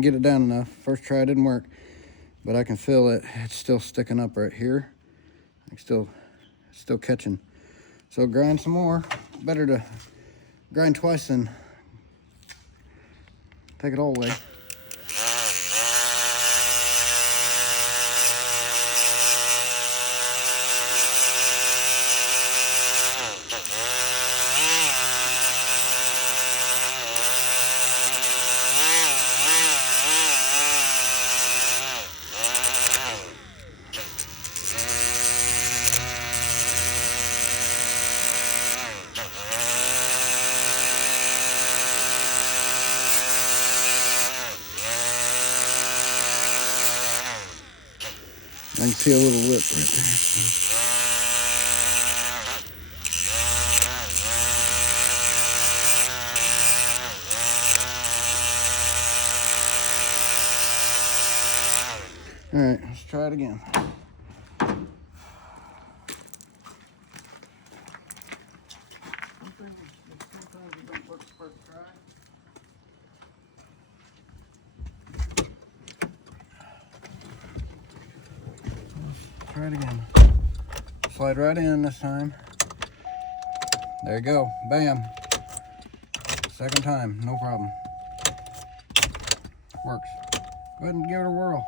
Get it down enough. First try didn't work, but I can feel it. It's still sticking up right here. It's still catching. So grind some more. Better to grind twice than take it all away. I can see a little lip right there. All right, let's try it again. Try it again. Slide right in this time. There you go. Bam. Second time, no problem. Works. Go ahead and give it a whirl.